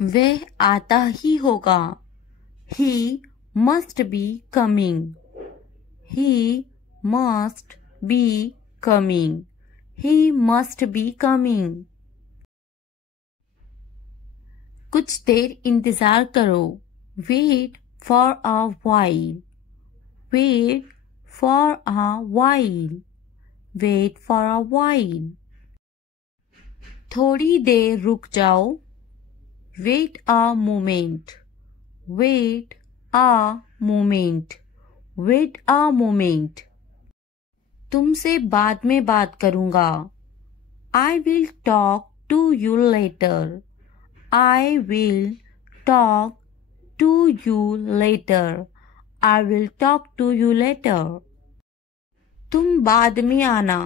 वह आता ही होगा। He must be coming. He must be coming. He must be coming. कुछ देर इंतजार करो। Wait for a while. Wait for a while. Wait for a while. थोड़ी देर रुक जाओ। Wait a moment. Wait a moment. Wait a moment. तुमसे बाद में बात करूँगा। I will talk to you later. I will talk to you later. I will talk to you later. तुम बाद में आना।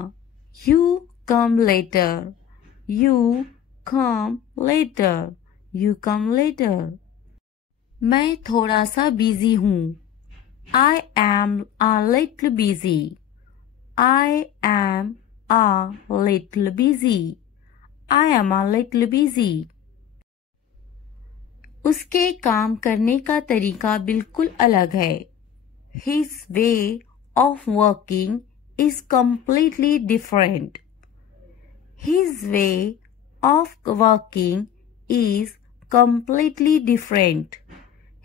You come later. You come later. You come later. मैं थोड़ा सा बिजी हूँ। I am a little busy. I am a little busy. I am a little busy. उसके काम करने का तरीका बिल्कुल अलग है। His way of working is completely different. His way of working is completely different.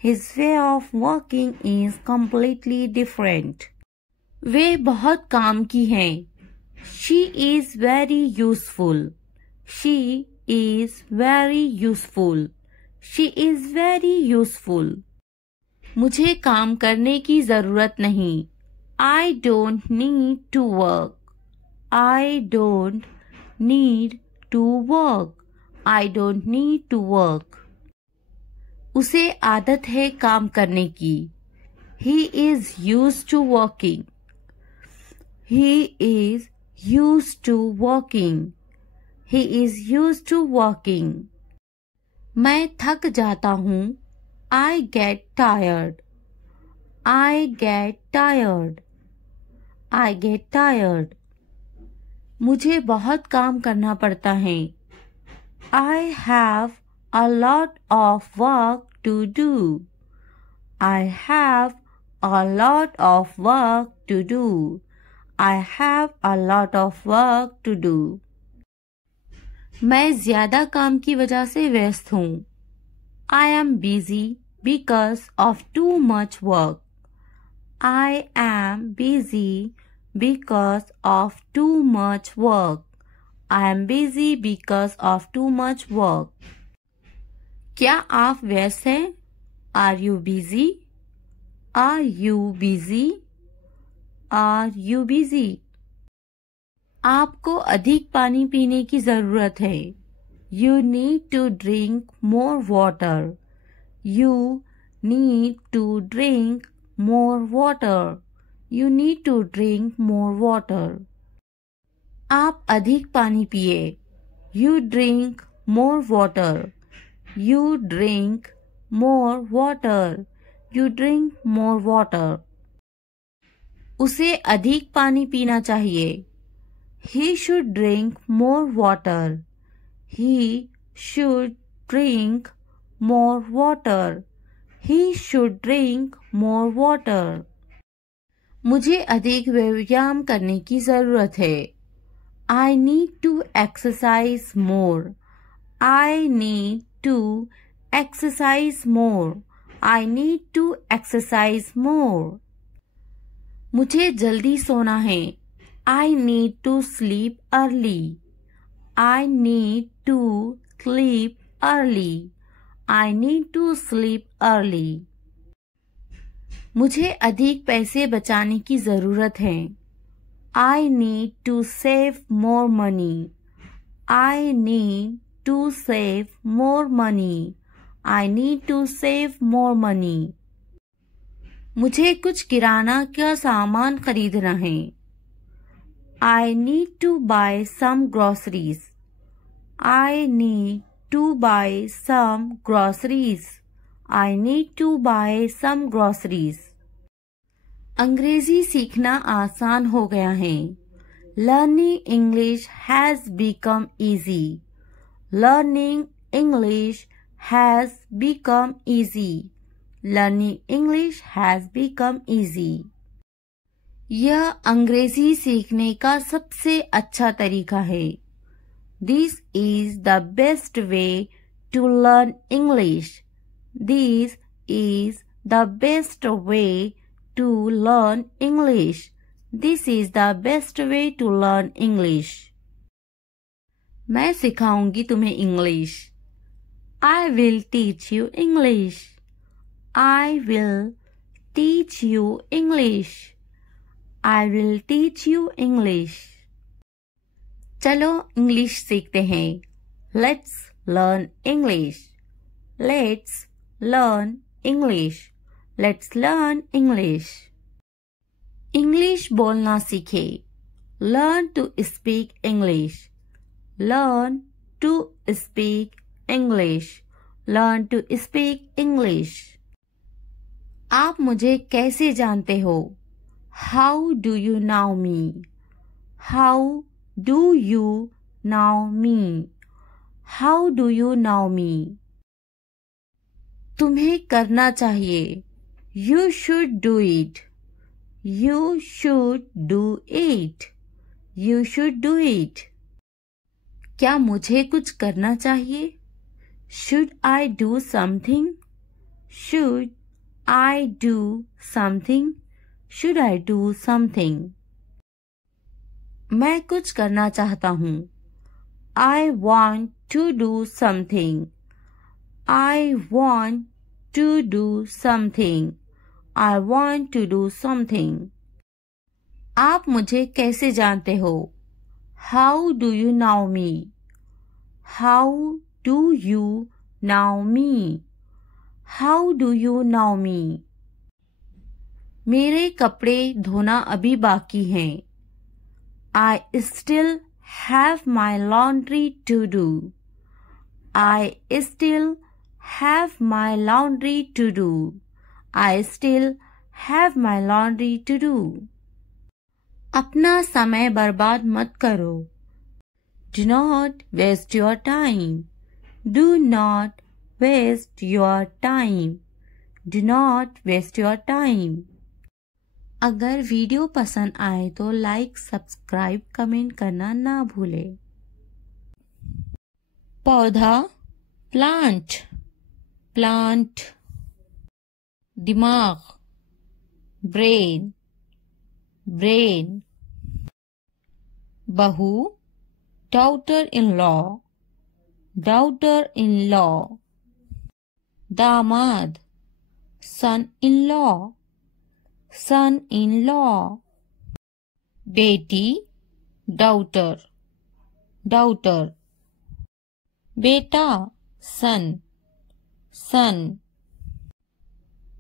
His way of working is completely different. वे बहुत काम की हैं। She is very useful. She is very useful. She is very useful. मुझे काम करने की जरूरत नहीं। I don't need to work. I don't need to work. I don't need to work. उसे आदत है काम करने की। He is used to working. He is used to working. He is used to working. मैं थक जाता हूँ। I get tired. I get tired. I get tired. मुझे बहुत काम करना पड़ता है। I have a lot of work to do. I have a lot of work to do. I have a lot of work to do. मैं ज्यादा काम की वजह से व्यस्त हूँ। I am busy because of too much work. I am busy because of too much work. I am busy because of too much work. क्या आप व्यस्त हैं? Are you busy? Are you busy? Are you busy? आपको अधिक पानी पीने की जरूरत है। You need to drink more water. You need to drink more water. You need to drink more water. आप अधिक पानी पिए। You drink more water. You drink more water. You drink more water. उसे अधिक पानी पीना चाहिए। He should drink more water. He should drink more water. He should drink more water. मुझे अधिक व्यायाम करने की जरूरत है। I need to exercise more. I need to exercise more. I need to exercise more. मुझे जल्दी सोना है। I need to sleep early. I need to sleep early. I need to sleep early. मुझे अधिक पैसे बचाने की जरूरत है। I need to save more money. I need to save more money. I need to save more money. मुझे कुछ किराना का सामान खरीदना है। I need to buy some groceries. I need to buy some groceries. I need to buy some groceries. अंग्रेजी सीखना आसान हो गया है। Learning English has become easy. Learning English has become easy. Learning English has become easy. यह अंग्रेजी सीखने का सबसे अच्छा तरीका है. This is the best way to learn English. This is the best way to learn English. This is the best way to learn English. मैं सिखाऊंगी तुम्हें English. I will teach you English. I will teach you English. I will teach you English. चलो English सीखते हैं. Let's learn English. Let's learn English. Let's learn English. English बोलना सीखे. Learn to speak English. Learn to speak English. Learn to speak English. आप मुझे कैसे जानते हो? How do you know me? How do you know me? How do you know me? तुम्हें करना चाहिए. You should do it. You should do it. You should do it. क्या मुझे कुछ करना चाहिए? Should I do something? Should I do something? Should I do something? मैं कुछ करना चाहता हूँ. I want to do something. I want to do something. I want to do something. आप मुझे कैसे जानते हो? How do you know me? How do you know me? How do you know me? मेरे कपड़े धोना अभी बाकी हैं. I still have my laundry to do. I still have my laundry to do. I still have my laundry to do. अपना समय बर्बाद मत करो. Do not waste your time. Do not waste your time. Do not waste your time. अगर video पसंद आए तो like, subscribe, comment करना ना भूलें. पौधा प्लांट. प्लांट. दिमाग ब्रेन. ब्रेन. बहू daughter in law. Daughter in law. दामाद सन इन लॉ. son-in-law. बेटी daughter. daughter. बेटा son. son.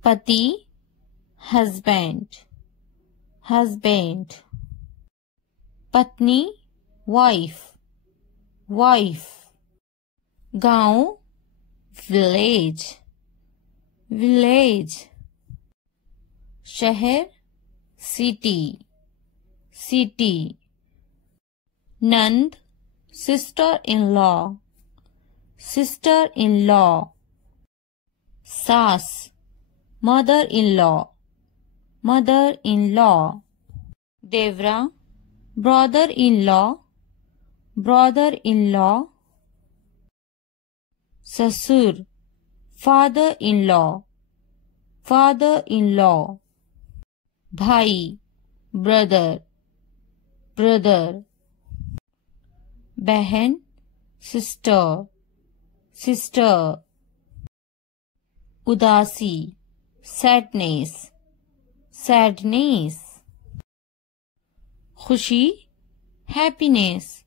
पति husband. husband. पत्नी wife. wife. गांव village. village. शहर सिटी. सिटी. नंद sister in law. Sister in law. सास mother in law. Mother in law. देवरा brother in law. Brother in law. ससुर father in law. Father in law. भाई brother. Brother. बहन sister. Sister. उदासी sadness. Sadness. खुशी happiness.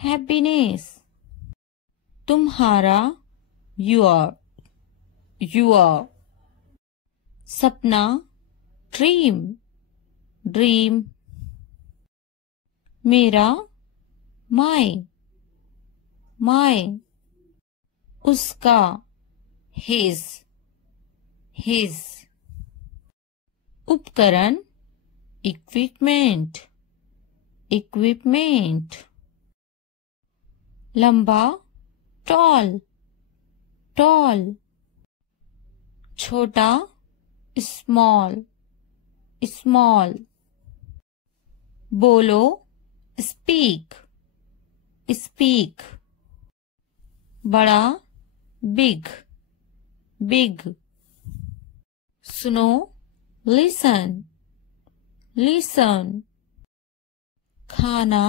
Happiness. तुम्हारा your. Your. सपना dream. Dream. मेरा माय. माय. उसका हिज. हिज. उपकरण इक्विपमेंट. इक्विपमेंट. लंबा टॉल. tall. छोटा, small, small. बोलो, speak, speak. बड़ा, big, big. सुनो, listen, listen. खाना,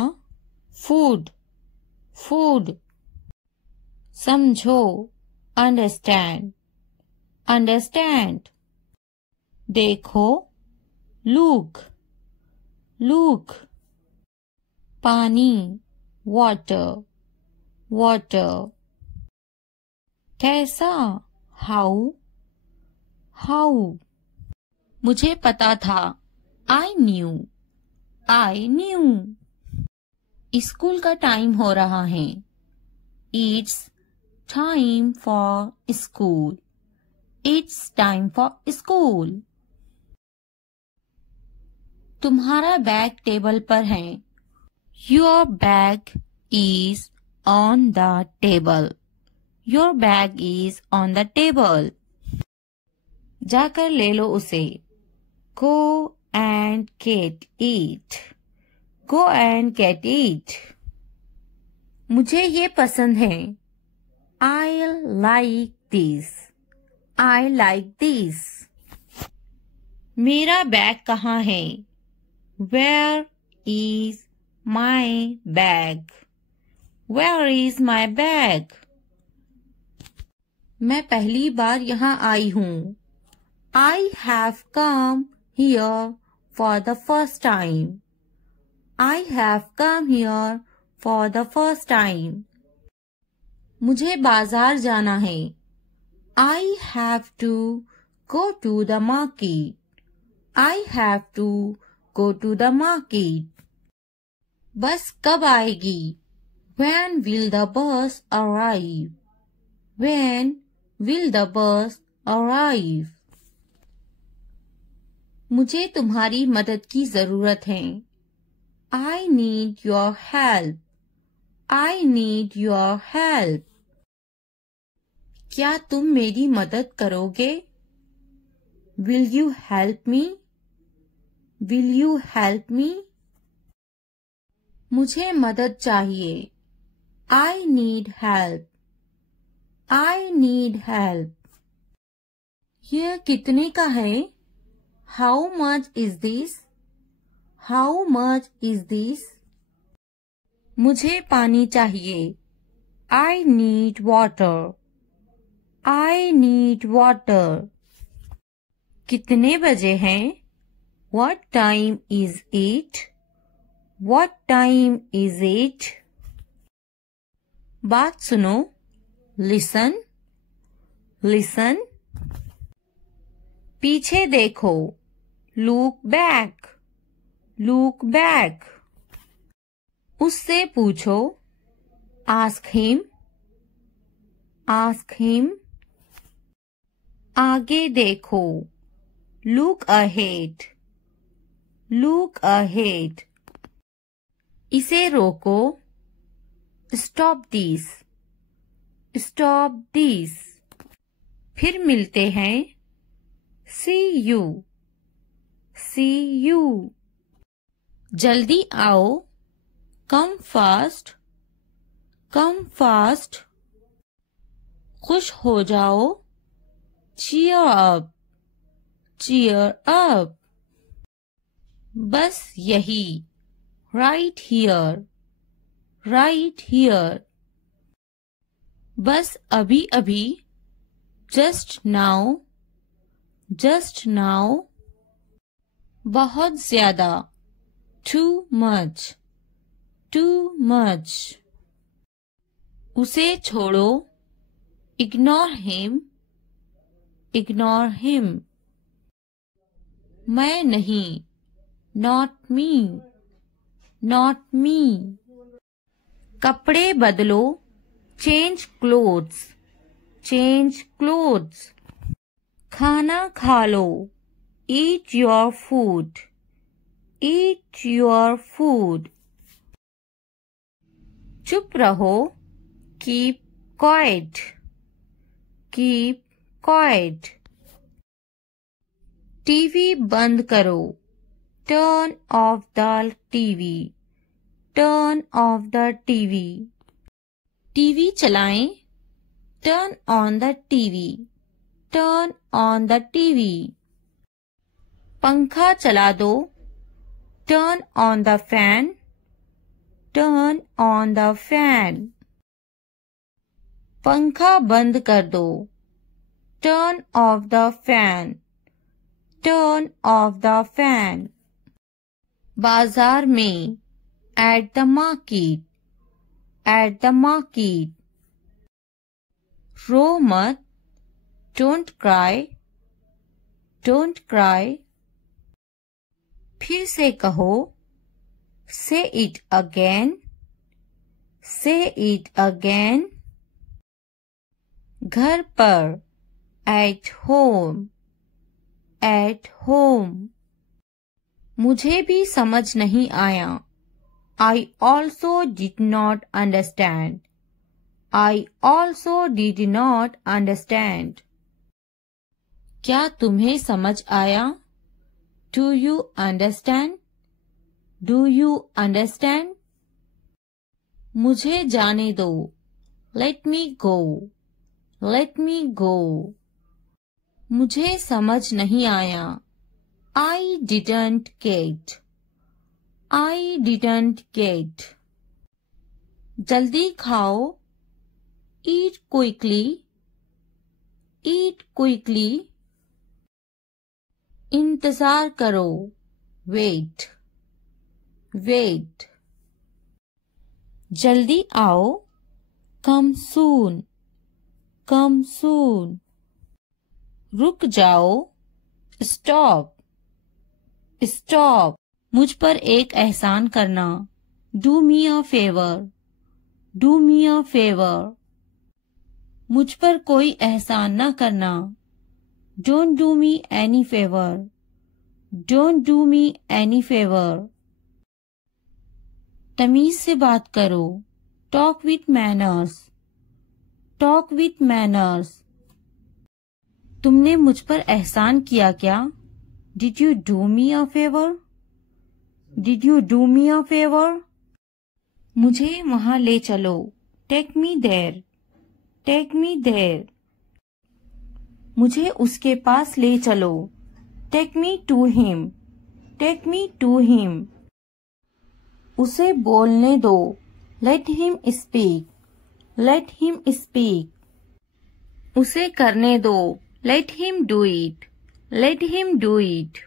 food, food. समझो, understand, understand. देखो, look, look. पानी, water, water. कैसा, how, how. मुझे पता था, I knew, I knew. School का टाइम हो रहा है. It's time for school. It's time for school. तुम्हारा बैग टेबल पर है. Your bag is on the table. Your bag is on the table. जाकर ले लो उसे. Go and get it. Go and get it. मुझे ये पसंद है. I like this. I like this. मेरा बैग कहाँ है? Where is my bag? Where is my bag? मैं पहली बार यहाँ आई हूँ. I have come here for the first time. I have come here for the first time. मुझे बाजार जाना है. I have to go to the market. I have to go to the market. बस कब आएगी? When will the bus arrive? When will the bus arrive? मुझे तुम्हारी मदद की जरूरत है. I need your help. I need your help. क्या तुम मेरी मदद करोगे? Will you help me? Will you help me? मुझे मदद चाहिए. I need help. I need help. यह कितने का है? How much is this? How much is this? मुझे पानी चाहिए. I need water. I need water. कितने बजे हैं? What time is it? What time is it? बात सुनो. Listen. Listen. पीछे देखो. Look back. Look back. उससे पूछो. Ask him. Ask him. आगे देखो. Look ahead. Look ahead. इसे रोको. Stop this. Stop this. फिर मिलते हैं. See you. See you. जल्दी आओ. Come fast. Come fast. खुश हो जाओ. Cheer up. Cheer up. बस यही. Right here. Right here. बस अभी अभी. Just now. Just now. बहुत ज्यादा. Too much. Too much. उसे छोड़ो. Ignore him. Ignore him. मैं नहीं. Not me. Not me. कपड़े बदलो. Change clothes. Change clothes. खाना खा लो. Eat your food. Eat your food. चुप रहो. Keep quiet. Keep quiet. TV बंद करो. Turn off the TV. Turn off the TV. TV चलाएं. Turn on the TV. Turn on the TV. पंखा चला दो. Turn on the fan. Turn on the fan. पंखा बंद कर दो. Turn off the fan. Turn off the fan. बाजार में. At the market. At the market. रो मत. Don't cry. Don't cry. फिर से कहो. Say it again. Say it again. घर पर. At home. At home. मुझे भी समझ नहीं आया. I also did not understand. I also did not understand. क्या तुम्हें समझ आया? Do you understand? Do you understand? मुझे जाने दो. Let me go. Let me go. मुझे समझ नहीं आया. I didn't get. I didn't get. जल्दी खाओ. Eat quickly. Eat quickly. इंतजार करो. Wait. Wait. जल्दी आओ. Come soon. Come soon. रुक जाओ. Stop. Stop. मुझ पर एक एहसान करना. Do me a favor. Do me a favor. मुझ पर कोई एहसान न करना. Don't do me any favor. Don't do me any favor. तमीज से बात करो. Talk with manners. Talk with manners. तुमने मुझ पर एहसान किया क्या? Did you do me a favor? Did you do me a favor? मुझे वहां ले चलो. Take me there. Take me there. मुझे उसके पास ले चलो. Take me to him. Take me to him. उसे बोलने दो. Let him speak. Let him speak. उसे करने दो. Let him do it. Let him do it.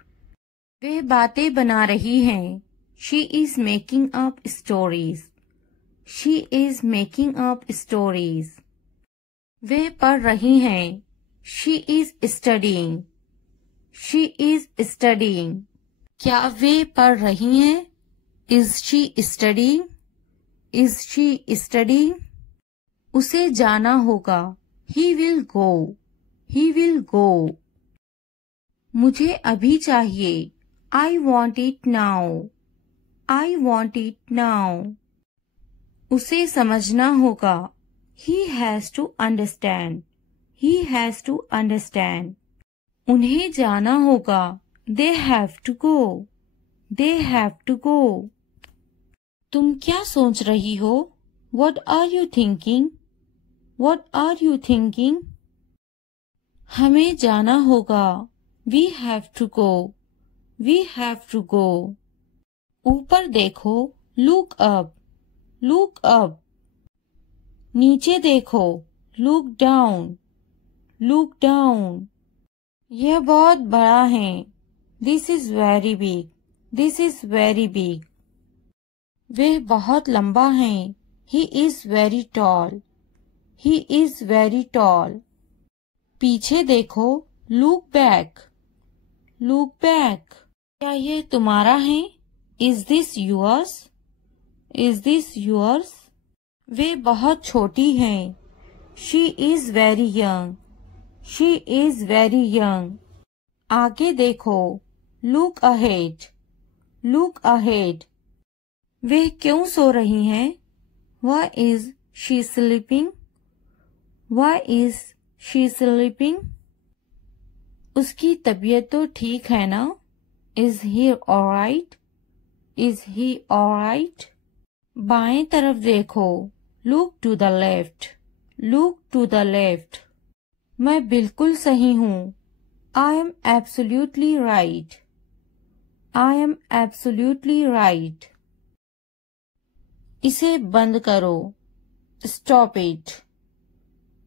वह बातें बना रही हैं. She is making up stories. She is making up stories. वह पढ़ रही हैं. She is studying. She is studying. क्या वे पढ़ रही हैं? Is she studying? Is she studying? उसे जाना होगा. He will go. He will go. मुझे अभी चाहिए. I want it now. I want it now. उसे समझना होगा. He has to understand. He has to understand. उन्हें जाना होगा. They have to go. They have to go. तुम क्या सोच रही हो? What are you thinking? What are you thinking? हमें जाना होगा. We have to go. We have to go. ऊपर देखो. Look up. Look up. नीचे देखो. Look down. Look down. यह बहुत बड़ा है. This is very big. This is very big. वह बहुत लंबा है. He is very tall. He is very tall. पीछे देखो. Look back. Look back. क्या यह तुम्हारा है? Is this yours? Is this yours? वे बहुत छोटी हैं. She is very young. She is very young. आगे देखो. Look ahead. Look ahead. वे क्यों सो रही हैं? Why is she sleeping? Why is she is sleeping. उसकी तबीयत तो ठीक है ना? Is he alright? Is he alright? बाएं तरफ देखो। Look to the left. Look to the left. मैं बिल्कुल सही हूँ। I am absolutely right. I am absolutely right. इसे बंद करो। Stop it.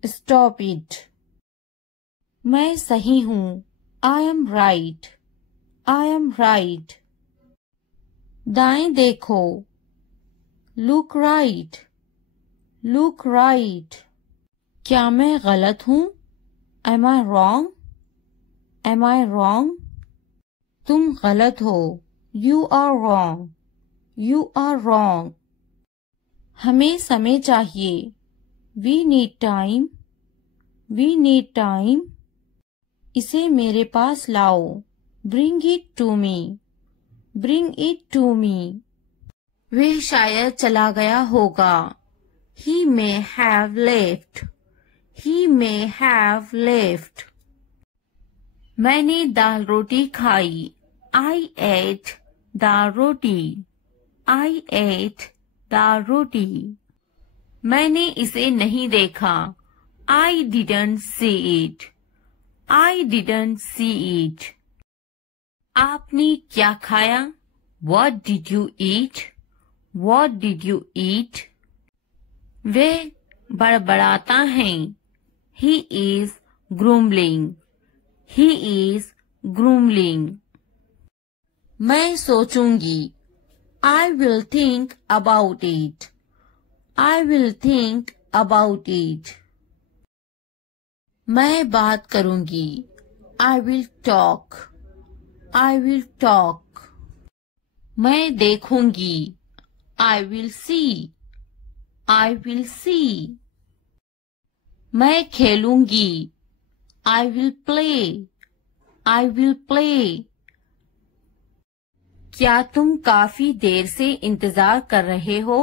Stop it. मैं सही हूँ। I am right. I am right. दाएं देखो। Look right. Look right. क्या मैं गलत हूँ? Am I wrong? Am I wrong? तुम गलत हो। You are wrong. You are wrong. हमें समय चाहिए। We need time. We need time. इसे मेरे पास लाओ। Bring it to me. Bring it to me. वह शायद चला गया होगा। He may have left. He may have left. मैंने दाल रोटी खाई। I ate dal roti. I ate दाल रोटी। मैंने इसे नहीं देखा। I didn't see it. I didn't see it. आपने क्या खाया? What did you eat? What did you eat? वे बड़बड़ाता है। He is grumbling. He is grumbling. मैं सोचूंगी। I will think about it. I will think about it. मैं बात करूंगी। I will talk. I will talk. मैं देखूंगी। I will see. I will see. मैं खेलूंगी। I will play. I will play. क्या तुम काफी देर से इंतजार कर रहे हो?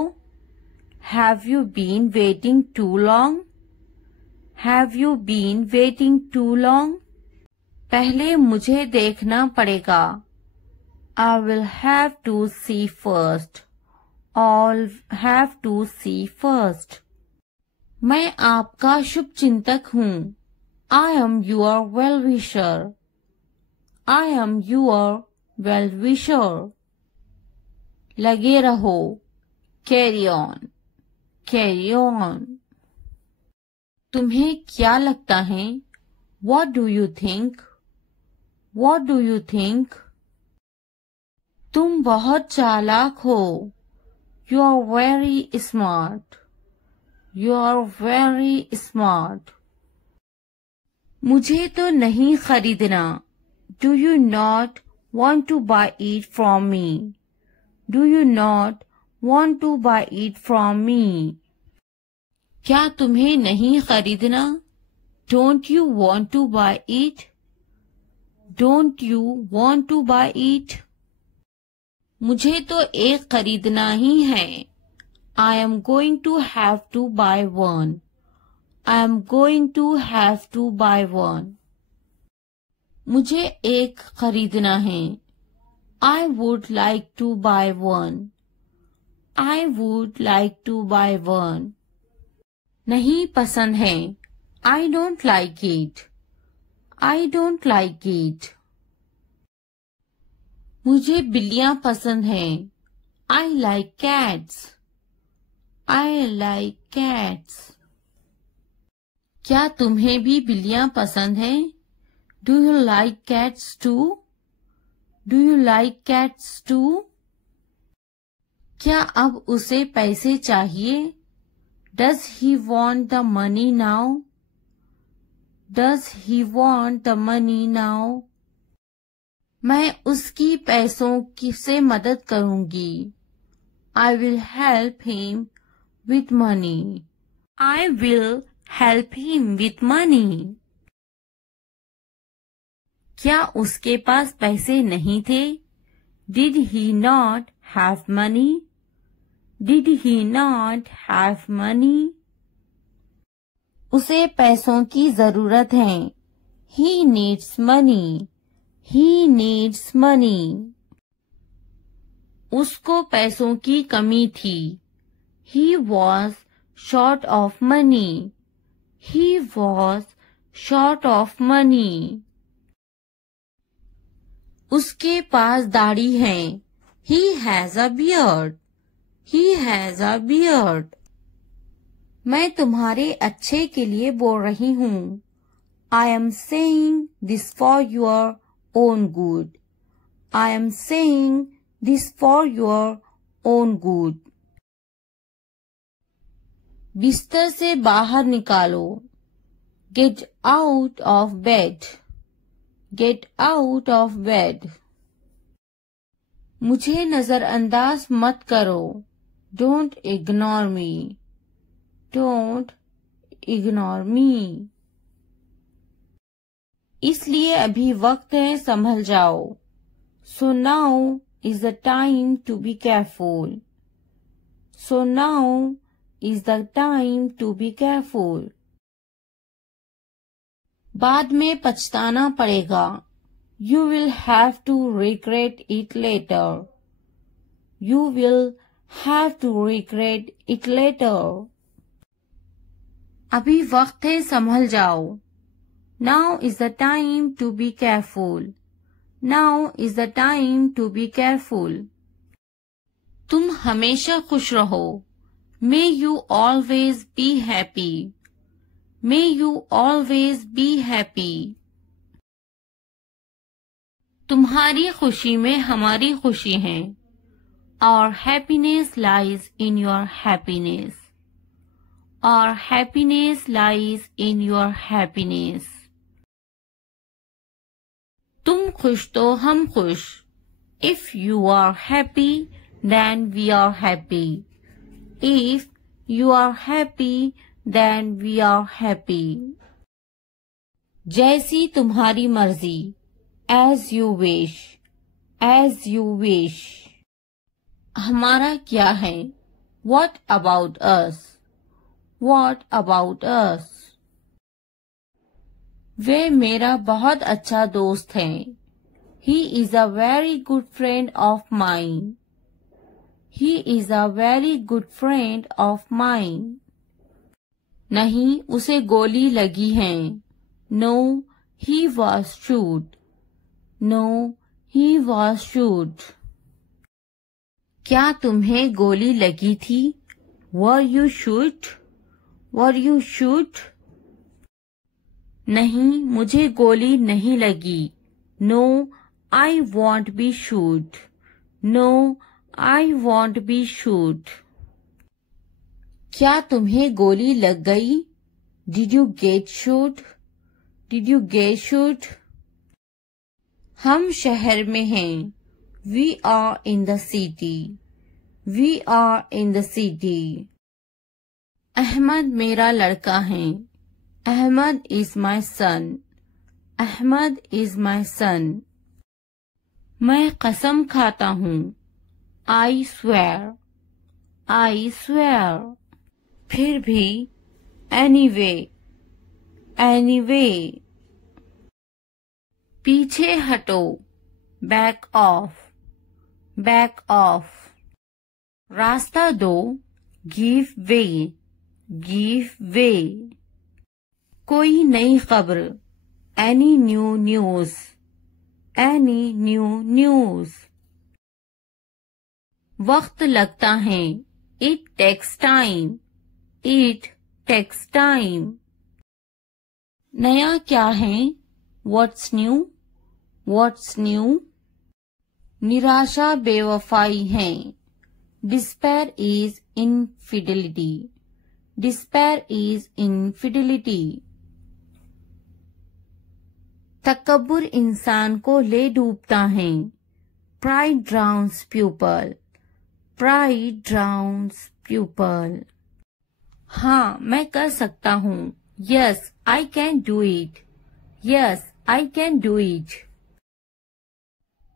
Have you been waiting too long? Have you been waiting too long? पहले मुझे देखना पड़ेगा। I will have to see first. I'll have to see first. मैं आपका शुभ चिंतक हूँ। I am your well-wisher. I am your well-wisher. लगे रहो। Carry on. Carry on. तुम्हें क्या लगता है? What do you think? What do you think? तुम बहुत चालाक हो। You are very smart. You are very smart. मुझे तो नहीं खरीदना। Do you not want to buy it from me? Do you not want to buy it from me? क्या तुम्हें नहीं खरीदना? Don't you want to buy it? Don't you want to buy it? मुझे तो एक खरीदना ही है। I am going to have to buy one. I am going to have to buy one. मुझे एक खरीदना है। I would like to buy one. I would like to buy one. नहीं पसंद है। I don't like it. I don't like it. मुझे बिल्लियाँ पसंद हैं। I like cats. I like cats. क्या तुम्हें भी बिल्लियाँ पसंद हैं? Do you like cats too? Do you like cats too? क्या अब उसे पैसे चाहिए? Does he want the money now? Does he want the money now? मैं उसकी पैसों से मदद करूंगी। I will help him with money. I will help him with money. क्या उसके पास पैसे नहीं थे? Did he not have money? Did he not have money? उसे पैसों की जरूरत है। He needs money. He needs money. उसको पैसों की कमी थी। He was short of money. He was short of money. उसके पास दाढ़ी है। He has a beard. He has a beard. मैं तुम्हारे अच्छे के लिए बोल रही हूँ। I am saying this for your own good. I am saying this for your own good. बिस्तर से बाहर निकालो। Get out of bed. Get out of bed. मुझे नजरअंदाज मत करो। Don't ignore me. Don't ignore me. इसलिए अभी वक्त है संभल जाओ। So now is the time to be careful. So now is the time to be careful. बाद में पछताना पड़ेगा। You will have to regret it later. You will have to regret it later. अभी वक्त है संभल जाओ। Now is the time to be careful. Now is the time to be careful. तुम हमेशा खुश रहो। May you always be happy. May you always be happy. तुम्हारी खुशी में हमारी खुशी है। Our happiness lies in your happiness. Our happiness lies in your happiness. तुम खुश तो हम खुश। If you are happy, then we are happy. If you are happy, then we are happy. जैसी तुम्हारी मर्जी। As you wish. As you wish. हमारा क्या है? What about us? What about us? वे मेरा बहुत अच्छा दोस्त है। He is a very good friend of mine. He is a very good friend of mine. नहीं, उसे गोली लगी है। No, he was shot. No, he was shot. क्या तुम्हें गोली लगी थी? Were you shot? Were you shot? नहीं, मुझे गोली नहीं लगी। No, I won't be shot. No, I won't be shot. क्या तुम्हें गोली लग गई? Did you get shot? Did you get shot? हम शहर में हैं। We are in the city. We are in the city. Ahmad मेरा लड़का है। Ahmad is my son. Ahmad is my son. मैं कसम खाता हूँ। I swear. I swear. फिर भी anyway. Anyway. पीछे हटो। Back off. Back off. रास्ता दो। Give way. Give way. कोई नई खबर। Any new news. Any new news. वक्त लगता है। It takes time. It takes time. नया क्या है? What's new? What's new? निराशा बेवफाई है। Despair is infidelity. Despair is infidelity. तकब्बुर इंसान को ले डूबता है। Pride drowns pupil. Pride drowns pupil. हाँ, मैं कर सकता हूँ। Yes, I can do it. Yes, I can do it.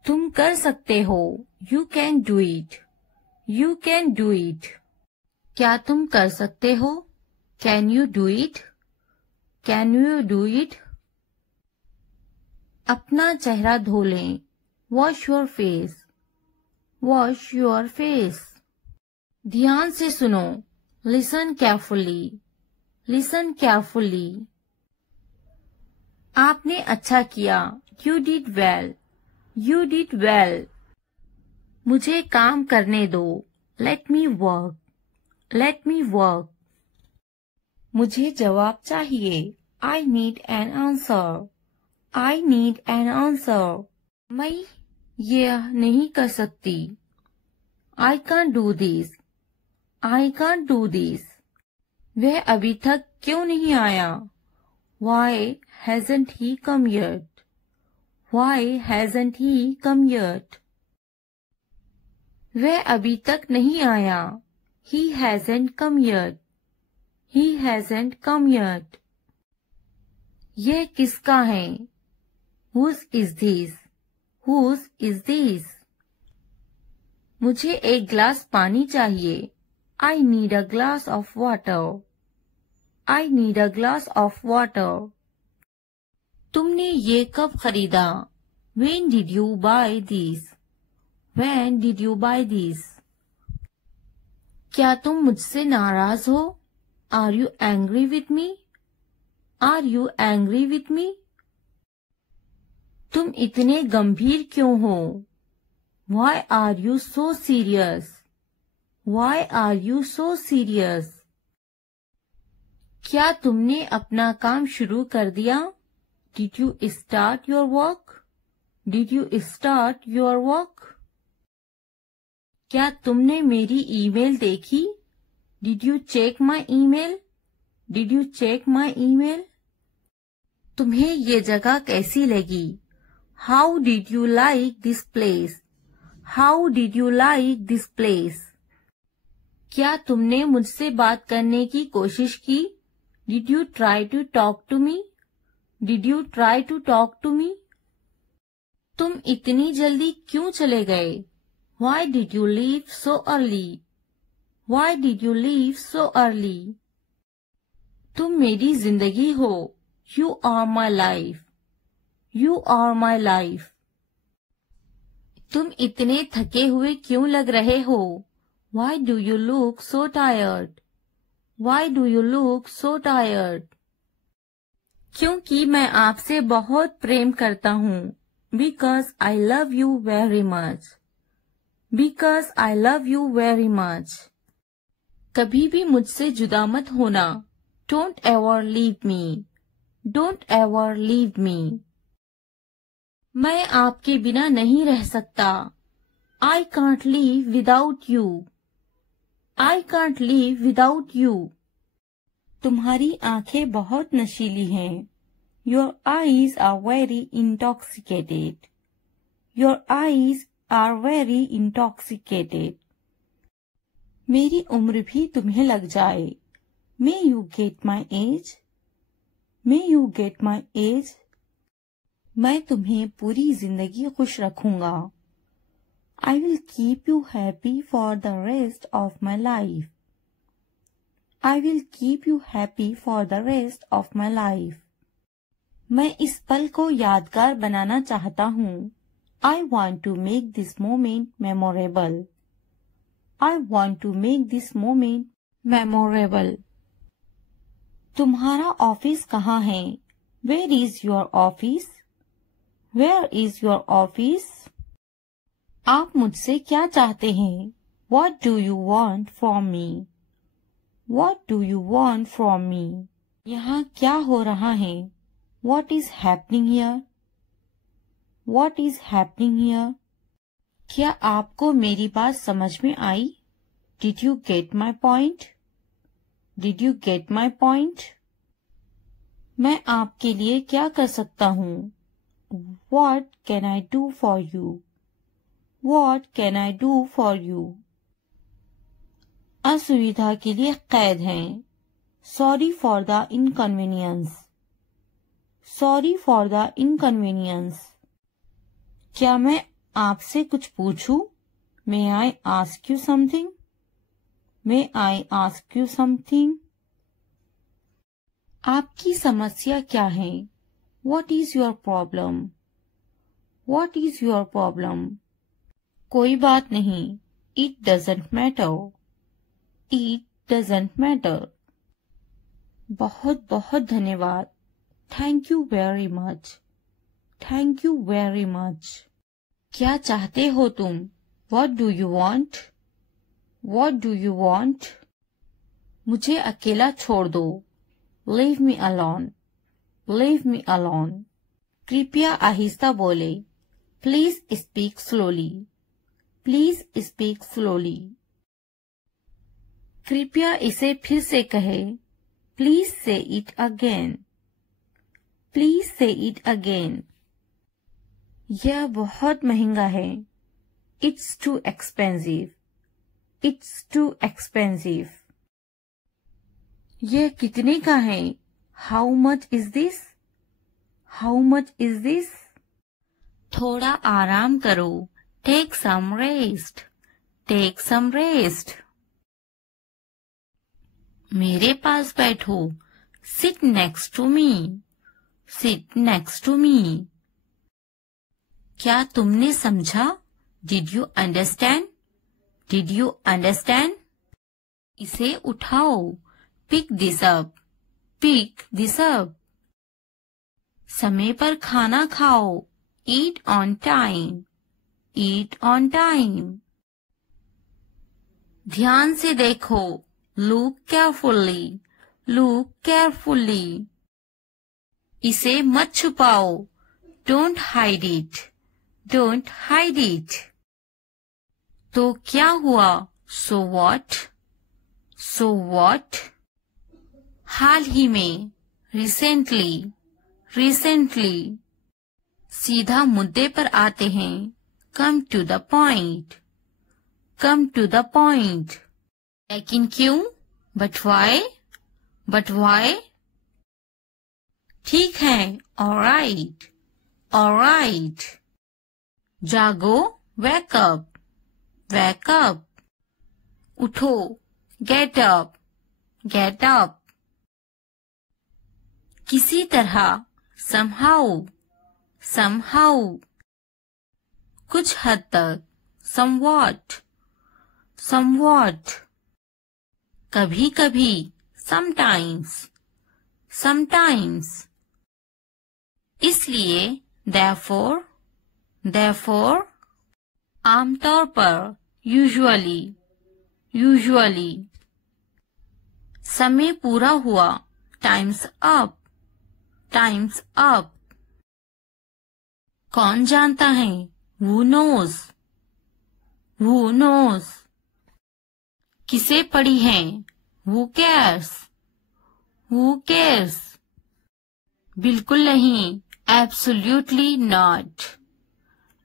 तुम कर सकते हो। You can do it. You can do it. क्या तुम कर सकते हो? Can you do it? Can you do it? अपना चेहरा धो लें. Wash your face. Wash your face. ध्यान से सुनो. Listen carefully. Listen carefully. आपने अच्छा किया. You did well. You did well. मुझे काम करने दो. Let me work. Let me work. मुझे जवाब चाहिए. I need an answer. I need an answer. मैं यह नहीं कर सकती. I can't do this. I can't do this. वह अभी तक क्यों नहीं आया? Why hasn't he come yet? Why hasn't he come yet? वह अभी तक नहीं आया. He hasn't come yet. He hasn't come yet. यह किसका है? Whose is this? Whose is this? मुझे एक गिलास पानी चाहिए. I need a glass of water. I need a glass of water. तुमने ये कब खरीदा? When did you buy this? When did you buy this? क्या तुम मुझसे नाराज हो? Are you angry with me? Are you angry with me? तुम इतने गंभीर क्यों हो? Why are you so serious? Why are you so serious? क्या तुमने अपना काम शुरू कर दिया? Did you start your work? Did you start your work? क्या तुमने मेरी ईमेल देखी? Did you check my email? Did you check my email? तुम्हें ये जगह कैसी लगी? How did you like this place? How did you like this place? क्या तुमने मुझसे बात करने की कोशिश की? Did you try to talk to me? Did you try to talk to me? तुम इतनी जल्दी क्यों चले गए? Why did you leave so early? Why did you leave so early? तुम मेरी जिंदगी हो. You are my life. You are my life. तुम इतने थके हुए क्यों लग रहे हो? Why do you look so tired? Why do you look so tired? क्योंकि मैं आपसे बहुत प्रेम करता हूँ. Because I love you very much. Because I love you very much. कभी भी मुझसे जुदा मत होना. Don't ever leave me. Don't ever leave me. मैं आपके बिना नहीं रह सकता. I can't live without you. I can't live without you. तुम्हारी आंखें बहुत नशीली हैं. Your eyes are very intoxicated. Your eyes are very intoxicated. मेरी उम्र भी तुम्हें लग जाए. May you get my age? May you get my age? मैं तुम्हें पूरी जिंदगी खुश रखूंगा. I will keep you happy for the rest of my life. I will keep you happy for the rest of my life. मैं इस पल को यादगार बनाना चाहता हूँ. I want to make this moment memorable. I want to make this moment memorable. तुम्हारा office कहाँ है? Where is your office? Where is your office? आप मुझसे क्या चाहते हैं? What do you want from me? What do you want from me? यहाँ क्या हो रहा है? What is happening here? What is happening here? क्या आपको मेरी बात समझ में आई? Did you get my point? Did you get my point? मैं आपके लिए क्या कर सकता हूँ? What can I do for you? What can I do for you? असुविधा के लिए कैद हैं. Sorry for the inconvenience. Sorry for the inconvenience. क्या मैं आपसे कुछ पूछूं? May I ask you something? May I ask you something? आपकी समस्या क्या है? What is your problem? What is your problem? कोई बात नहीं. It doesn't matter. It doesn't matter. बहुत बहुत धन्यवाद. Thank you very much. Thank you very much. क्या चाहते हो तुम? What do you want? What do you want? मुझे अकेला छोड़ दो. Leave me alone. Leave me alone. कृपया आहिस्ता बोले. Please speak slowly. Please speak slowly. कृपया इसे फिर से कहे. Please say it again. Please say it again. यह बहुत महंगा है. It's too expensive. It's too expensive. यह कितने का है? How much is this? How much is this? थोड़ा आराम करो. Take some rest. Take some rest. मेरे पास बैठो. Sit next to me. Sit next to me. क्या तुमने समझा? Did you understand? Did you understand? इसे उठाओ. Pick this up. Pick this up. समय पर खाना खाओ. Eat on time. Eat on time. ध्यान से देखो. Look carefully. Look carefully. इसे मत छुपाओ. Don't hide it. Don't hide it. तो क्या हुआ? So what? So what? हाल ही में. Recently. Recently. सीधा मुद्दे पर आते हैं. Come to the point. Come to the point. लेकिन क्यों? But why? But why? ठीक है. All right. All right. जागो. Wake up. Wake up. उठो. Get up. Get up. किसी तरह. Somehow. Somehow. कुछ हद तक. Somewhat. Somewhat. कभी कभी. Sometimes. Sometimes. इसलिए. Therefore. Therefore. आमतौर पर. Usually. Usually. समय पूरा हुआ. Time's up. Time's up. कौन जानता है? Who knows? Who knows? किसे पड़ी है? Who cares? Who cares? बिल्कुल नहीं. Absolutely not.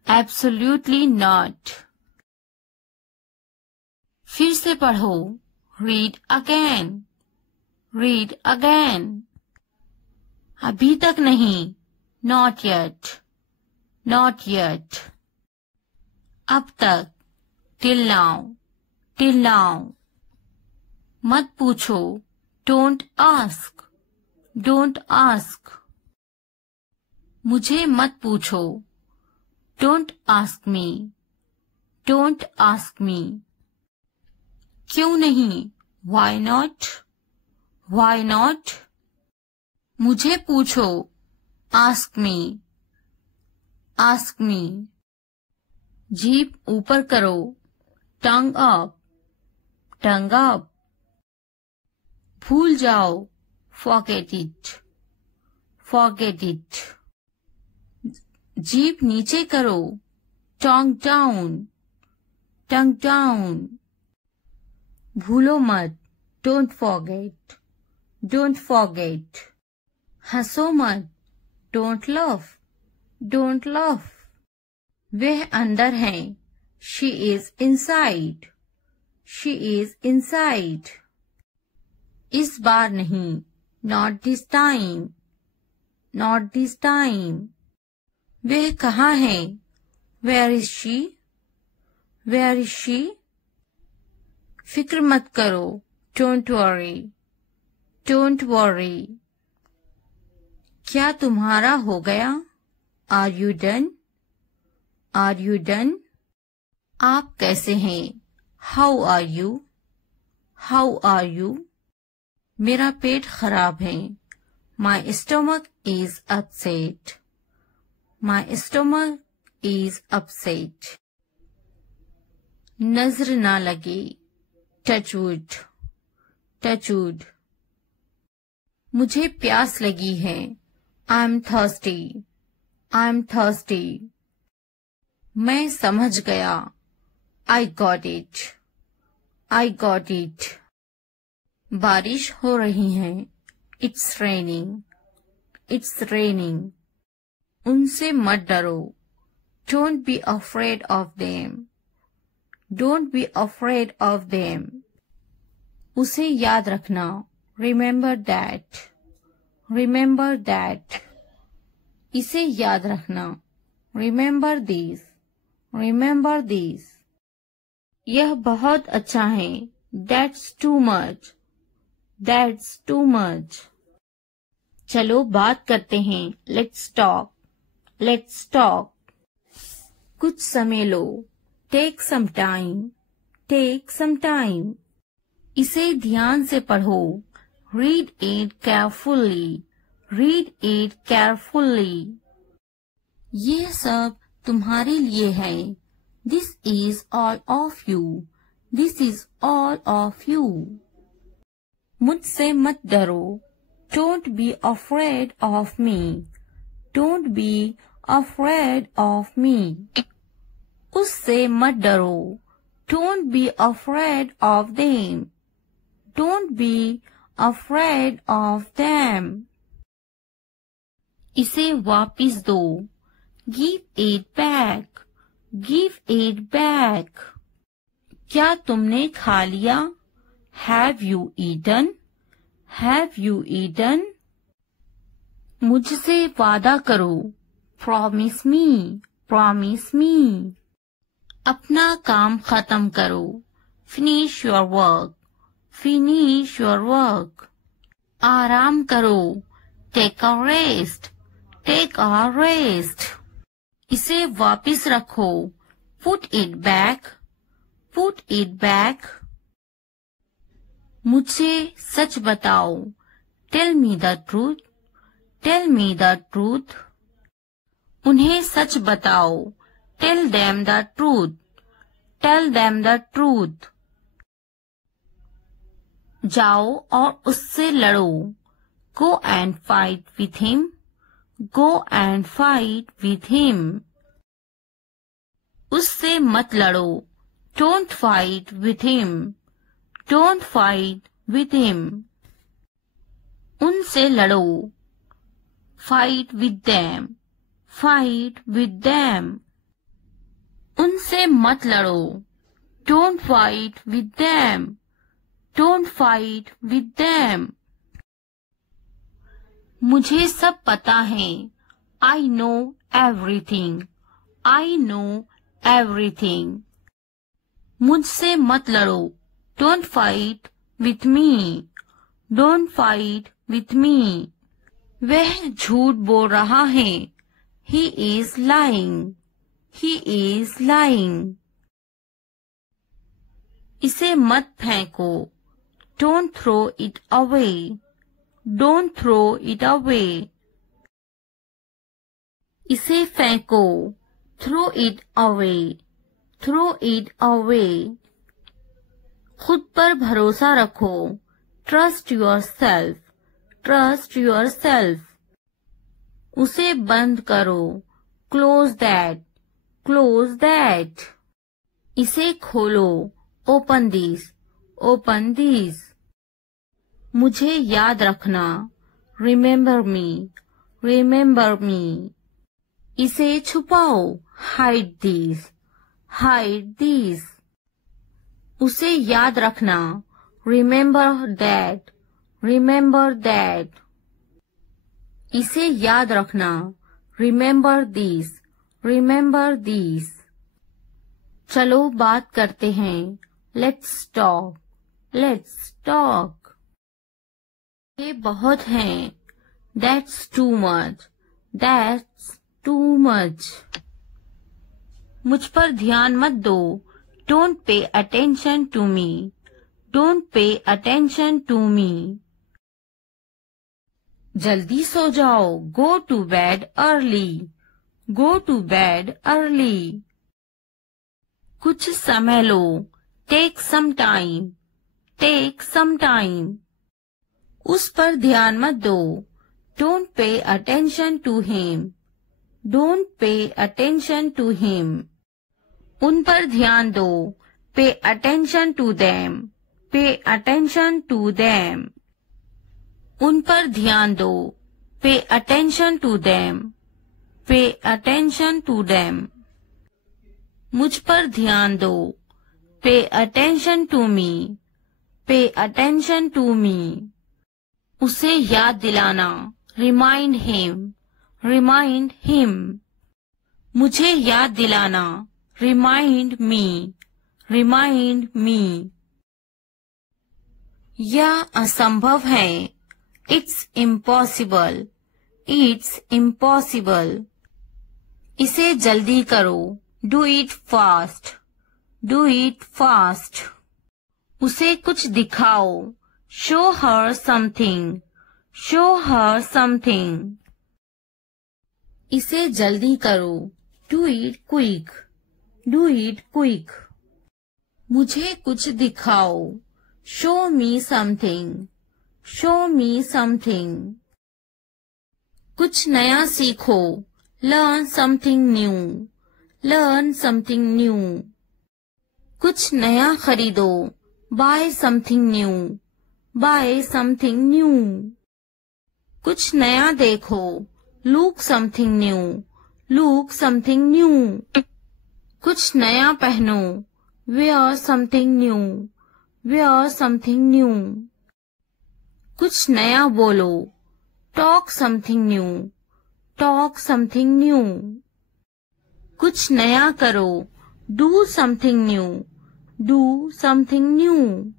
Absolutely not. फिर से पढ़ो. Read again. Read again. अभी तक नहीं. Not yet. Not yet. अब तक. Till now. Till now. मत पूछो. Don't ask. Don't ask. मुझे मत पूछो. Don't ask me. Don't ask me. क्यों नहीं? Why not? Why not? मुझे पूछो. Ask me. Ask me. जीभ ऊपर करो. Tongue up. Tongue up. भूल जाओ. Forget it. Forget it. जीभ नीचे करो. Tongue down. Tongue down. भूलो मत. Don't forget. Don't forget. हंसो मत. Don't laugh. Don't laugh. वह अंदर है. She is inside. She is inside. इस बार नहीं. Not this time. Not this time. वह कहाँ है? Where is she? Where is she? फिक्र मत करो. Don't worry. Don't worry. क्या तुम्हारा हो गया? Are you done? Are you done? आप कैसे हैं? How are you? How are you? मेरा पेट खराब है. My stomach is upset. My stomach is upset. नजर ना लगे. Touch wood. Touch wood. मुझे प्यास लगी है. I'm thirsty. I'm thirsty. मैं समझ गया. I got it. I got it. बारिश हो रही है. It's raining. It's raining. उनसे मत डरो. Don't be afraid of them. Don't be afraid of them. उसे याद रखना. Remember that. Remember that. इसे याद रखना. Remember this. Remember this. यह बहुत अच्छा है. That's too much. That's too much. चलो बात करते हैं. Let's talk. Let's talk. कुछ समय लो. Take some time. Take some time. इसे ध्यान से पढ़ो. Read it carefully. Read it carefully. ये सब तुम्हारे लिए है. This is all of you. This is all of you. मुझसे मत डरो. Don't be afraid of me. Don't be afraid of me. उससे मत डरो. Don't be afraid of them. Don't be afraid of them. इसे वापिस दो. Give it back. Give it back. क्या तुमने खा लिया? Have you eaten? Have you eaten? मुझसे वादा करो. Promise me. Promise me. अपना काम खत्म करो. Finish your work. Finish your work. आराम करो. Take a rest. Take a rest. इसे वापिस रखो. Put it back. Put it back. मुझे सच बताओ. Tell me the truth. Tell me the truth. उन्हें सच बताओ. Tell them the truth. Tell them the truth. जाओ और उससे लड़ो. Go and fight with him. Go and fight with him. उससे मत लड़ो. Don't fight with him. Don't fight with him. उनसे लड़ो. Fight with them. Fight with them. उनसे मत लड़ो. Don't fight with them. Don't fight with them. मुझे सब पता है. I know everything. I know everything. मुझसे मत लड़ो. Don't fight with me. Don't fight with me. वह झूठ बोल रहा है. He is lying. He is lying. इसे मत फेंको. Don't throw it away. Don't throw it away. इसे फेंको. Throw it away. Throw it away. खुद पर भरोसा रखो. Trust yourself. Trust yourself. उसे बंद करो. Close that. Close that. इसे खोलो. Open this. Open this. मुझे याद रखना. Remember me. Remember me. इसे छुपाओ. Hide this. Hide this. उसे याद रखना. Remember that. Remember that. इसे याद रखना. Remember this. Remember this. चलो बात करते हैं. Let's talk. Let's talk. ये बहुत हैं. That's too much. That's too much. मुझ पर ध्यान मत दो. Don't pay attention to me. Don't pay attention to me. जल्दी सो जाओ. Go to bed early. Go to bed early. कुछ समय लो. Take some time. Take some time. उस पर ध्यान मत दो. Don't pay attention to him. Don't pay attention to him. उन पर ध्यान दो. Pay attention to them. Pay attention to them. उन पर ध्यान दो. Pay attention to them. Pay attention to them. मुझ पर ध्यान दो. Pay attention to me. Pay attention to me. उसे याद दिलाना. Remind him. Remind him. मुझे याद दिलाना. Remind me. Remind me. यह असंभव है. It's impossible. It's impossible. इसे जल्दी करो. Do it fast. Do it fast. उसे कुछ दिखाओ. Show her something. Show her something. इसे जल्दी करो. Do it quick. Do it quick. मुझे कुछ दिखाओ. Show me something. Show me something. कुछ नया सीखो. Learn something new. Learn something new. कुछ नया खरीदो. Buy something new. Buy something new. कुछ नया देखो. Look something new. Look something new. कुछ नया पहनो. Wear something new. Wear something new. कुछ नया बोलो. Talk something new. Talk something new. कुछ नया करो. Do something new. Do something new.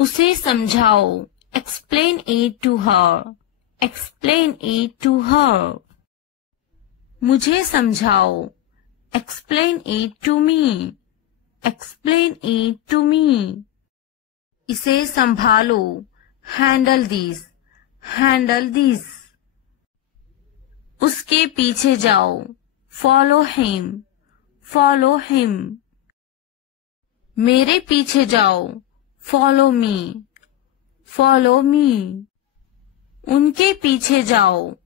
उसे समझाओ. Explain it to her. Explain it to her. मुझे समझाओ. Explain it to me. Explain it to me. इसे संभालो. Handle this. Handle this. उसके पीछे जाओ. Follow him. Follow him. मेरे पीछे जाओ. Follow me. Follow me. उनके पीछे जाओ.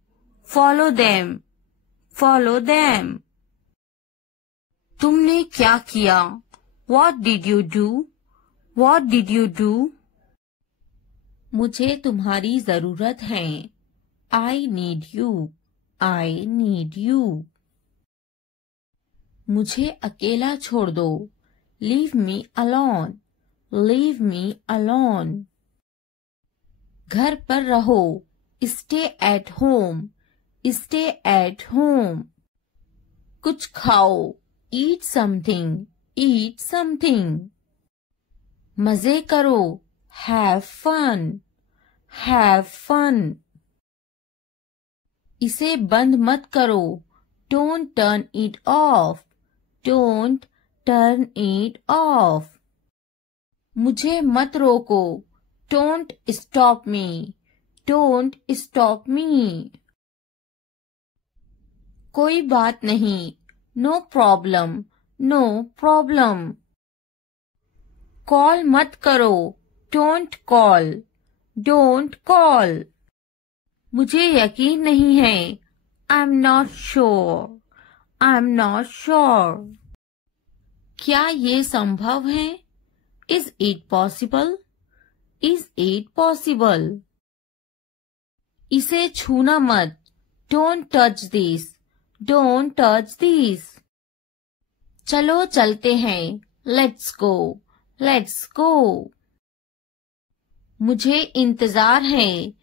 Follow them. Follow them. तुमने क्या किया? What did you do? What did you do? मुझे तुम्हारी जरूरत है. I need you. I need you. मुझे अकेला छोड़ दो. Leave me alone. Leave me alone. घर पर रहो. Stay at home. Stay at home. कुछ खाओ. Eat something. Eat something. मजे करो. Have fun. Have fun. इसे बंद मत करो. Don't turn it off. Don't turn it off. मुझे मत रोको. Don't stop me. Don't stop me. कोई बात नहीं. No problem. No problem. Call मत करो. Don't call. Don't call. मुझे यकीन नहीं है. I'm not sure. I'm not sure. क्या ये संभव है? Is it possible? Is it possible? इसे छूना मत. Don't touch this. Don't touch this. चलो चलते हैं. Let's go. Let's go. मुझे इंतजार है.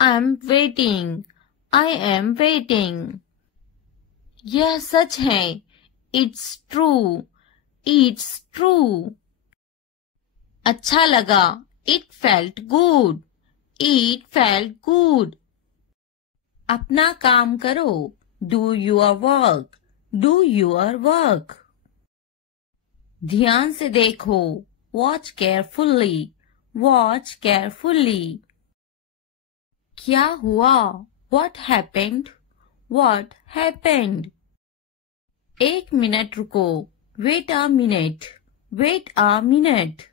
I'm waiting. I am waiting. यह सच है. It's true. It's true. अच्छा लगा. It felt good. It felt good. अपना काम करो. Do your work. Do your work. ध्यान से देखो. Watch carefully. Watch carefully. क्या हुआ? What happened? What happened? 1 minute रुको. Wait a minute. Wait a minute.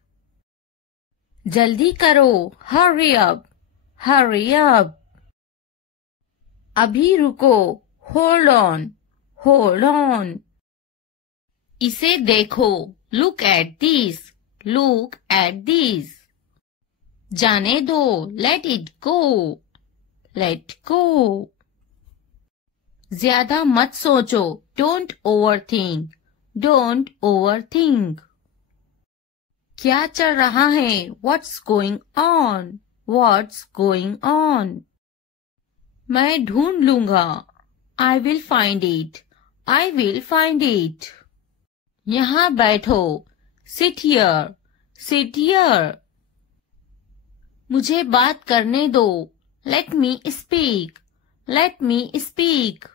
जल्दी करो. Hurry up. Hurry up. अभी रुको. Hold on. Hold on. इसे देखो. Look at this. Look at this. जाने दो. Let it go. Let go. ज्यादा मत सोचो. Don't overthink. Don't overthink. क्या चल रहा है? What's going on? What's going on? मैं ढूंढ लूंगा. I will find it. I will find it. यहाँ बैठो. Sit here. Sit here. मुझे बात करने दो. Let me speak. Let me speak.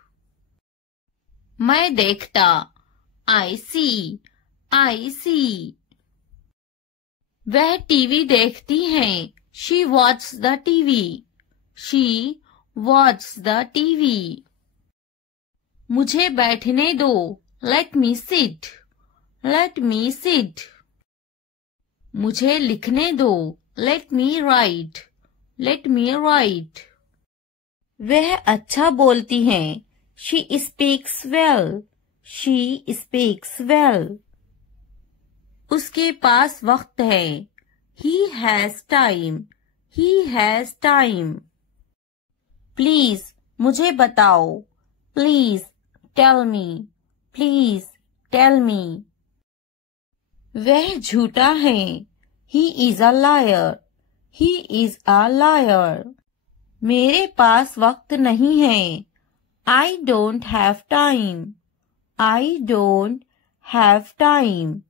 मैं देखता. I see. I see. वह टीवी देखती हैं. She watches the TV. She watches the TV. मुझे बैठने दो. Let me sit. Let me sit. मुझे लिखने दो. Let me write. Let me write. वह अच्छा बोलती हैं. She speaks well. She speaks well. उसके पास वक्त है. He has time. He has time. Please, मुझे बताओ. Please, tell me. Please, tell me. वह झूठा है. He is a liar. He is a liar. मेरे पास वक्त नहीं है. I don't have time. I don't have time.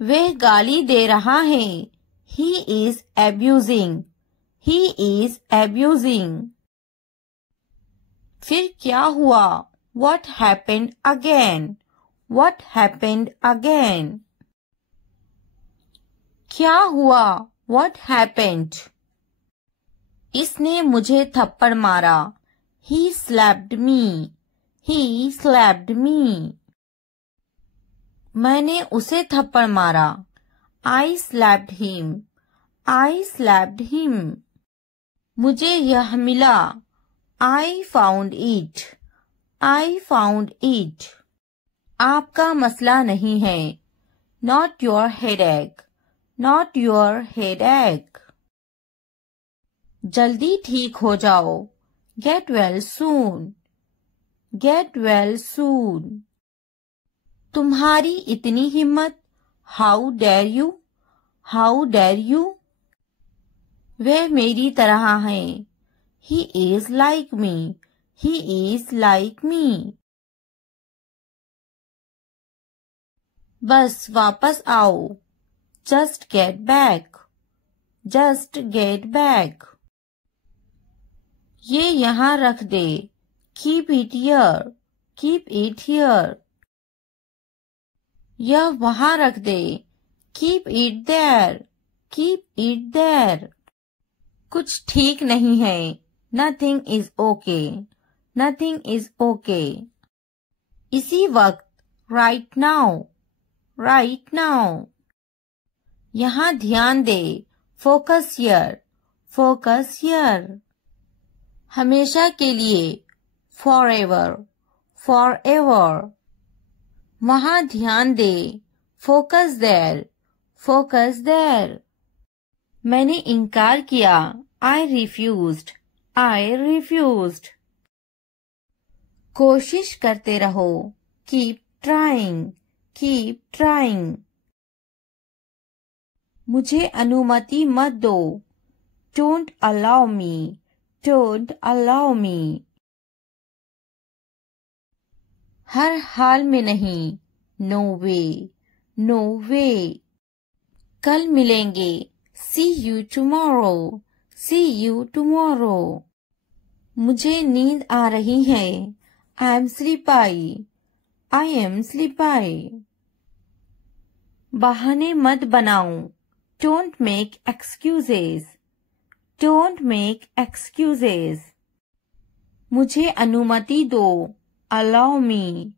वह गाली दे रहा है. He is abusing. He is abusing. फिर क्या हुआ? What happened again? What happened again? क्या हुआ? What happened? इसने मुझे थप्पड़ मारा. He slapped me. He slapped me. मैंने उसे थप्पड़ मारा. I slapped him. I slapped him. मुझे यह मिला. I found it. I found it. आपका मसला नहीं है. Not your headache. Not your headache. जल्दी ठीक हो जाओ. Get well soon. Get well soon. तुम्हारी इतनी हिम्मत. How dare you? How dare you? वह मेरी तरह है. He is like me. He is like me. बस वापस आओ. Just get back. Just get back. ये यहाँ रख दे. Keep it here. Keep it here. यह वहाँ रख दे. Keep it there. Keep it there. कुछ ठीक नहीं है. Nothing is okay. Nothing is okay. इसी वक्त. Right now. Right now. यहाँ ध्यान दे. Focus here. Focus here. हमेशा के लिए. Forever. Forever. वहाँ ध्यान दे. Focus there. Focus there. मैंने इनकार किया. I refused. I refused. कोशिश करते रहो. Keep trying. Keep trying. मुझे अनुमति मत दो. Don't allow me. Don't allow me. हर हाल में नहीं. No way. No way. कल मिलेंगे. See you tomorrow. See you tomorrow. मुझे नींद आ रही है। I am sleepy. I am sleepy. बहाने मत बनाओ। Don't make excuses. Don't make excuses. मुझे अनुमति दो। Allow me.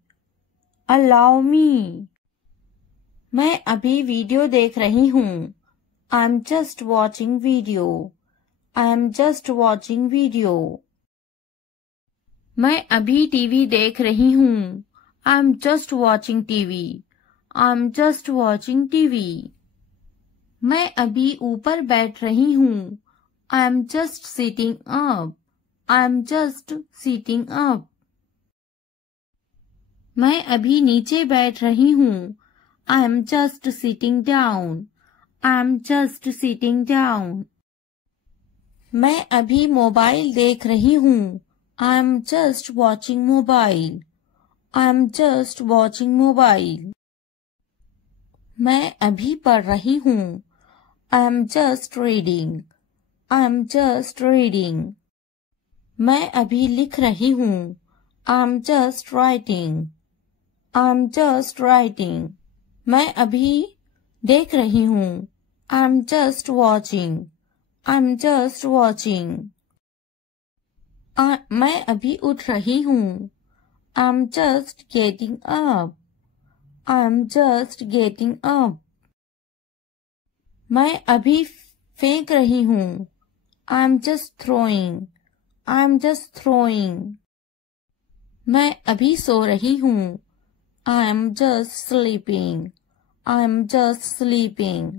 Allow me. मैं अभी वीडियो देख रही हूँ। I'm just watching video. I'm just watching video. मैं अभी टीवी देख रही हूँ। I'm just watching TV. I'm just watching TV. मैं अभी ऊपर बैठ रही हूँ। I'm just sitting up. I'm just sitting up. मैं अभी नीचे बैठ रही हूँ। I'm just sitting down. I'm just sitting down. मैं अभी मोबाइल देख रही हूँ। I'm just watching mobile. I'm just watching mobile. मैं अभी पढ़ रही हूँ। I'm just reading. I'm just reading. मैं अभी लिख रही हूँ। I'm just writing. I'm just writing. मैं अभी देख रही हूँ। I'm just watching. I'm just watching. मैं अभी उठ रही हूँ। I'm just getting up. I'm just getting up. मैं अभी फेंक रही हूँ। I'm just throwing. I'm just throwing. मैं अभी सो रही हूँ। I'm just sleeping. I'm just sleeping.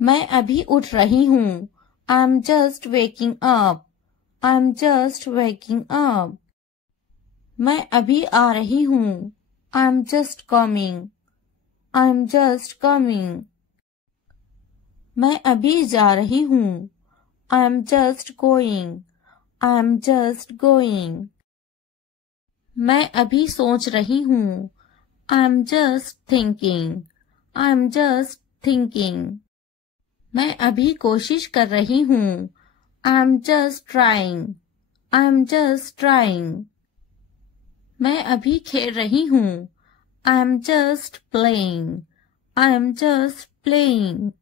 मैं अभी उठ रही हूँ। I'm just waking up. I'm just waking up. मैं अभी आ रही हूँ। I'm just coming. I'm just coming. मैं अभी जा रही हूँ। I'm just going. I'm just going. मैं अभी सोच रही हूँ। I'm just thinking. I'm just thinking. मैं अभी कोशिश कर रही हूँ। I'm just trying. I'm just trying. मैं अभी खेल रही हूँ। I'm just playing. I'm just playing.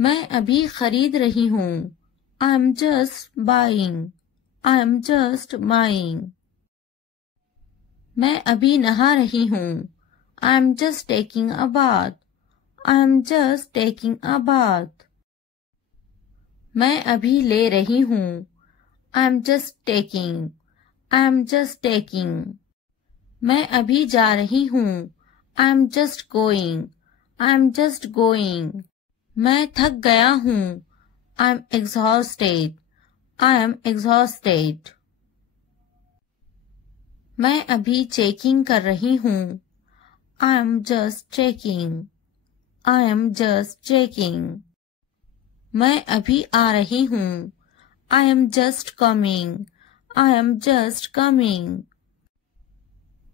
मैं अभी खरीद रही हूँ। I'm just buying. I'm just buying. मैं अभी नहा रही हूँ। I'm just taking a bath. I'm just taking a bath. मैं अभी ले रही हूँ। I'm just taking. I'm just taking. मैं अभी जा रही हूँ। I'm just going. I'm just going. मैं थक गया हूँ। I'm exhausted. I am exhausted. मैं अभी चेकिंग कर रही हूँ। I am just checking. I am just checking. मैं अभी आ रही हूँ। I am just coming. I am just coming.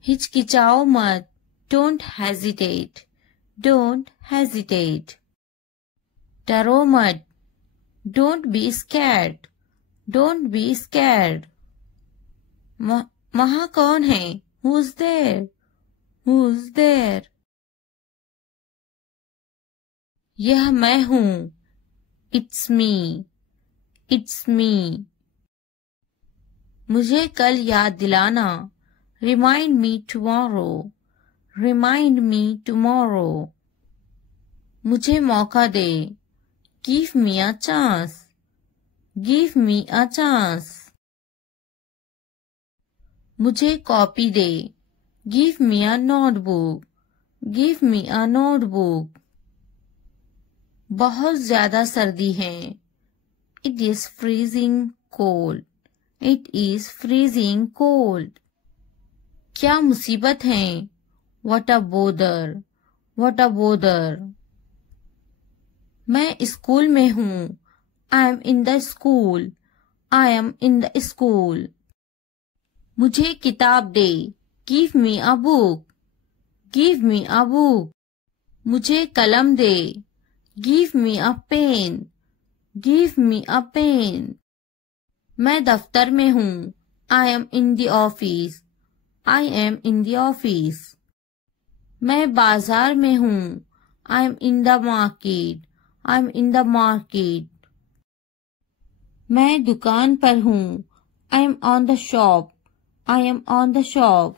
हिचकिचाओ मत। Don't hesitate. Don't hesitate. डरो मत। Don't be scared. Don't be scared. वहाँ कौन है? Who's there? Who's there? यह मैं हूँ। It's me. It's me. मुझे कल याद दिलाना। Remind me tomorrow. Remind me tomorrow. मुझे मौका दे। Give me a chance. Give me a chance. मुझे copy they. Give me a notebook. Give me a notebook. बहुत ज्यादा सर्दी है। It is freezing cold. It is freezing cold. क्या मुसीबत है? What a bother. What a bother. मैं school में हूँ। I am in the school. I am in the school. मुझे किताब दे। Give me a book. Give me a book. मुझे कलम दे। Give me a pen. Give me a pen. मैं दफ्तर में हूँ। I am in the office. I am in the office. मैं बाजार में हूँ। I am in the market. I am in the market. मैं दुकान पर हूँ। I am on the shop. I am on the shop.